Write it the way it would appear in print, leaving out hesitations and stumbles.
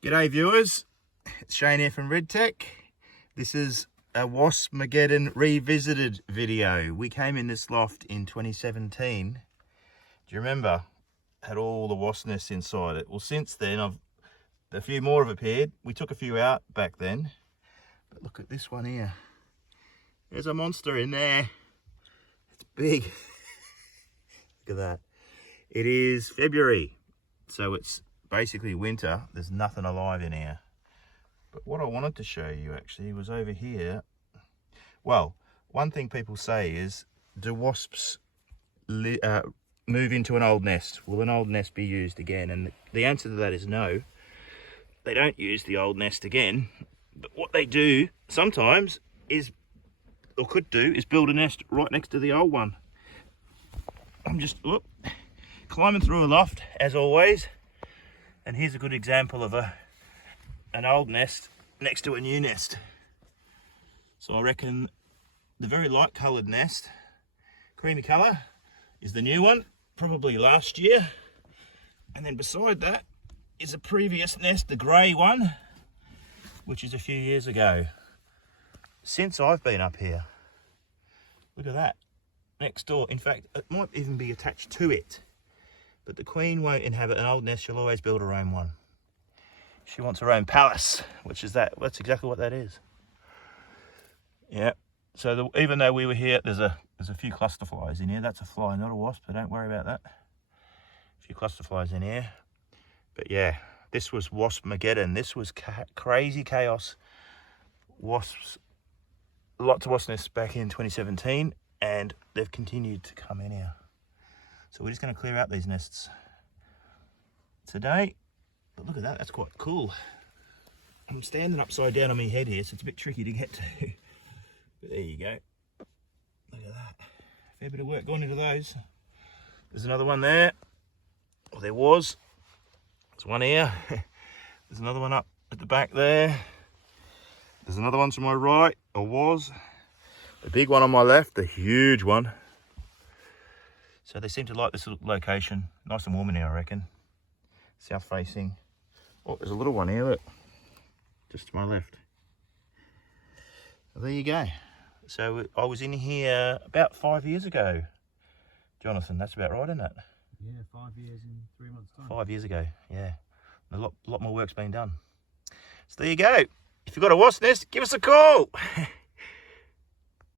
G'day viewers, it's Shane here from Ridtek. This is a Waspmageddon revisited video. We came in this loft in 2017. Do you remember? Had all the wasp nests inside it. Well, since then, a few more have appeared. We took a few out back then. But look at this one here. There's a monster in there. It's big. Look at that. It is February, so it's basically winter. There's nothing alive in here. But what I wanted to show you actually was over here. Well, one thing people say is, do wasps move into an old nest? Will an old nest be used again? And the answer to that is no. They don't use the old nest again. But what they do sometimes is, or could do, is build a nest right next to the old one. I'm just climbing through a loft as always. And here's a good example of an old nest next to a new nest. So I reckon the very light coloured nest, creamy colour, is the new one, probably last year. And then beside that is a previous nest, the grey one, which is a few years ago. Since I've been up here, look at that, next door. In fact, it might even be attached to it. But the queen won't inhabit an old nest, she'll always build her own one. She wants her own palace, which is that. That's exactly what that is. Yeah, so even though we were here, there's a few cluster flies in here. That's a fly, not a wasp, so don't worry about that. A few cluster flies in here. But yeah, this was Waspmageddon. This was crazy chaos. Wasps, lots of wasp nests back in 2017, and they've continued to come in here. So we're just going to clear out these nests today. But look at that, that's quite cool. I'm standing upside down on my head here, so it's a bit tricky to get to. But there you go. Look at that. Fair bit of work gone into those. There's another one there. Well, there was. There's one here. There's another one up at the back there. There's another one to my right, or was. The big one on my left, the huge one. So they seem to like this little location. Nice and warm in here, I reckon. South facing. Oh, there's a little one here, look. Just to my left. Well, there you go. So I was in here about 5 years ago. Jonathan, that's about right, isn't it? Yeah, 5 years in 3 months' time. 5 years ago, yeah. A lot more work's been done. So there you go. If you've got a wasp nest, give us a call.